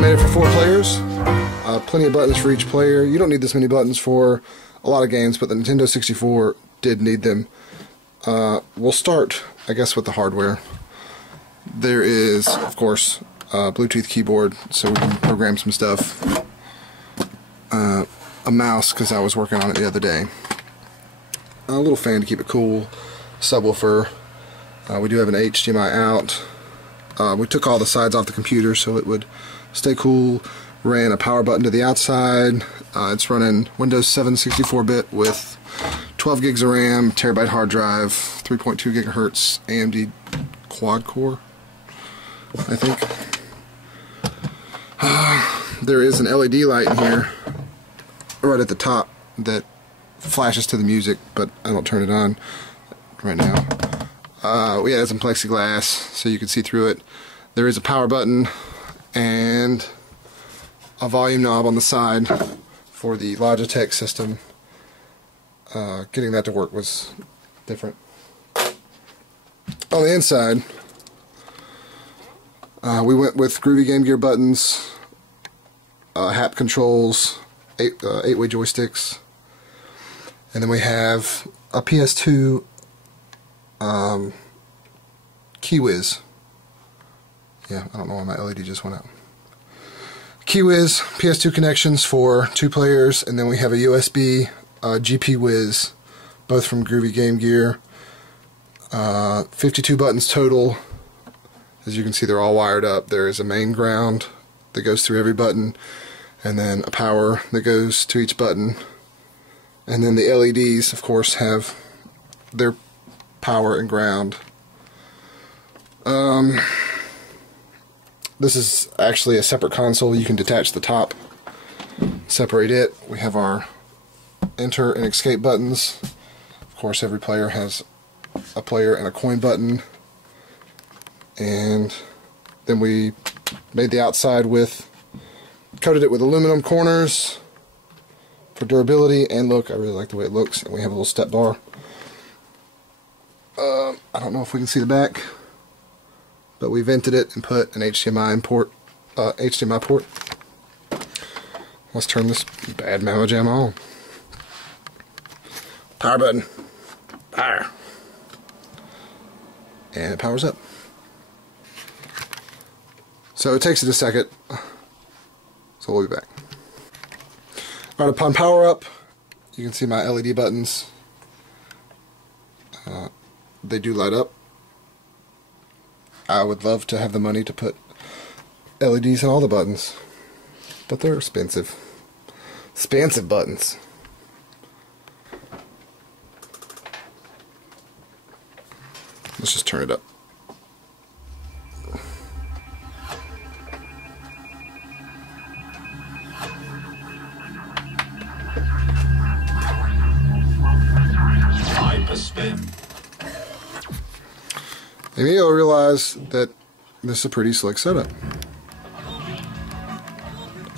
made it for 4 players. Plenty of buttons for each player. You don't need this many buttons for a lot of games, but the Nintendo 64 did need them. We'll start, I guess, with the hardware. There is, of course, a Bluetooth keyboard, so we can program some stuff. A mouse, because I was working on it the other day. A little fan to keep it cool. Subwoofer. We do have an HDMI out. We took all the sides off the computer so it would stay cool. Ran a power button to the outside. It's running Windows 7 64-bit with 12 gigs of RAM, terabyte hard drive, 3.2 gigahertz AMD quad core, I think. There is an LED light in here right at the top that flashes to the music, but I don't turn it on right now. We had some plexiglass so you can see through it. There is a power button and a volume knob on the side for the Logitech system. Getting that to work was different. On the inside, we went with Groovy Game Gear buttons, hap controls, 8-way joysticks, and then we have a PS2 KeyWiz. Yeah, I don't know why my LED just went out. KeyWiz, PS2 connections for 2 players, and then we have a USB GPWiz, both from Groovy Game Gear. 52 buttons total. As you can see, they're all wired up. There is a main ground that goes through every button, and then a power that goes to each button. And then the LEDs, of course, have their power and ground. This is actually a separate console. You can detach the top, separate it. We have our enter and escape buttons. Of course, every player has a player and a coin button. And then we made the outside coated it with aluminum corners for durability and look. I really like the way it looks. And we have a little step bar. I don't know if we can see the back, but we vented it and put an HDMI port. Let's turn this bad Mama Jam on. Power button. Power. And it powers up. So it takes it a second. So we'll be back. Alright, upon power up, you can see my LED buttons. They do light up. I would love to have the money to put LEDs on all the buttons, but they're expensive. Expensive buttons. Let's just turn it up. Hyperspin. Maybe you'll realize that this is a pretty slick setup.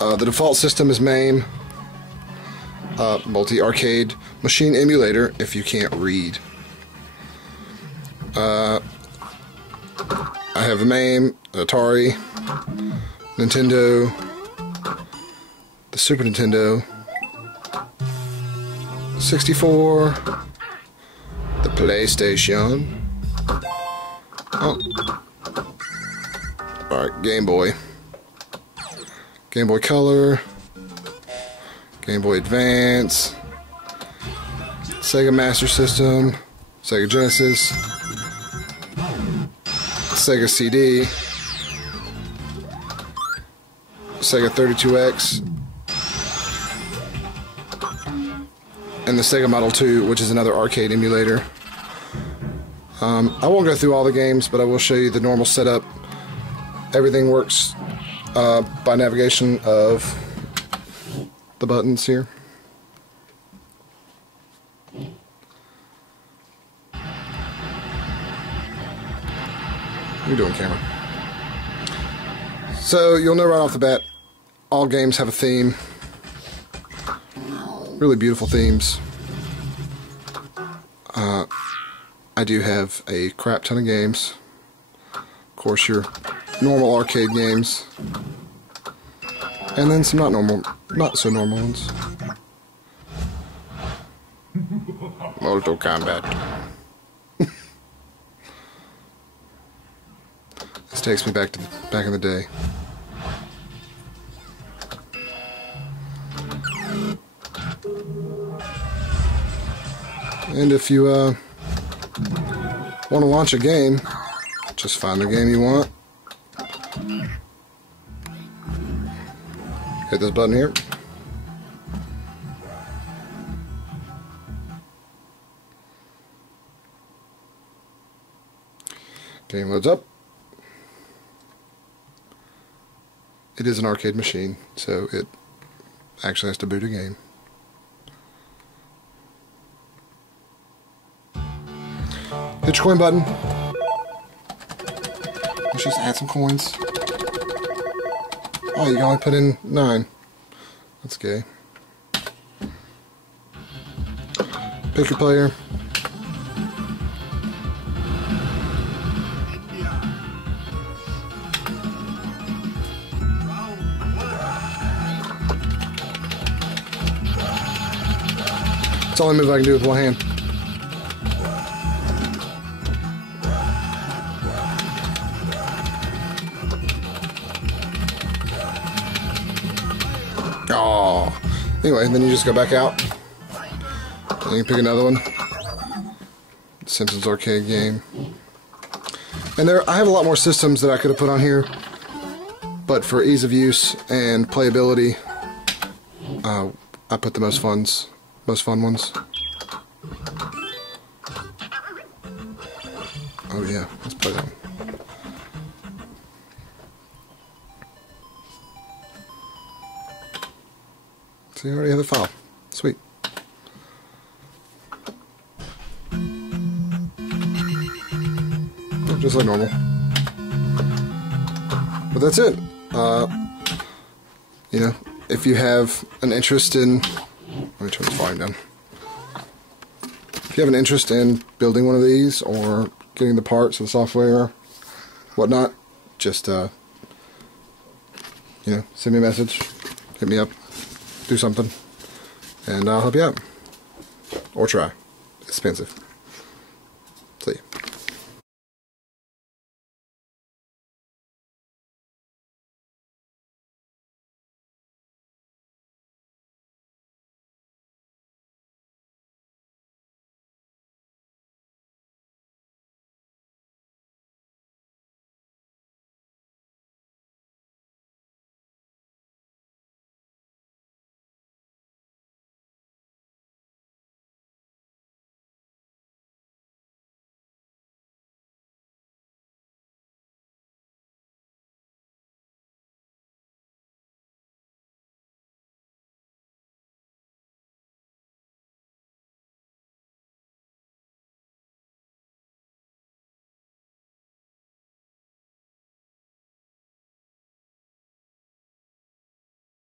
The default system is MAME, multi-arcade machine emulator if you can't read. I have a MAME, Atari, Nintendo, the Super Nintendo, 64, the PlayStation. Oh. Alright, Game Boy. Game Boy Color. Game Boy Advance. Sega Master System. Sega Genesis. Sega CD. Sega 32X. And the Sega Model 2, which is another arcade emulator. I won't go through all the games, but I will show you the normal setup. Everything works by navigation of the buttons here. What are you doing, camera? So you'll know right off the bat, all games have a theme. Really beautiful themes. I do have a crap ton of games. Of course, your normal arcade games. And then some not so normal ones. Mortal Kombat. This takes me back in the day. And if you want to launch a game, just find the game you want. Hit this button here. Game loads up. It is an arcade machine, so it actually has to boot a game. Hit your coin button. Let's just add some coins. Oh, you can only put in 9. That's gay. Pick your player. It's the only move I can do with one hand. Oh. Anyway, then you just go back out. And you can pick another one. Simpsons arcade game. And I have a lot more systems that I could have put on here, but for ease of use and playability, I put the most fun ones. Oh yeah, let's play that one. See, I already have the file. Sweet. Oh, just like normal. But that's it. You know, if you have an interest in... Let me turn the volume down. If you have an interest in building one of these or getting the parts of the software, whatnot, just, you know, send me a message, hit me up, do something, and I'll help you out. Or try. It's expensive.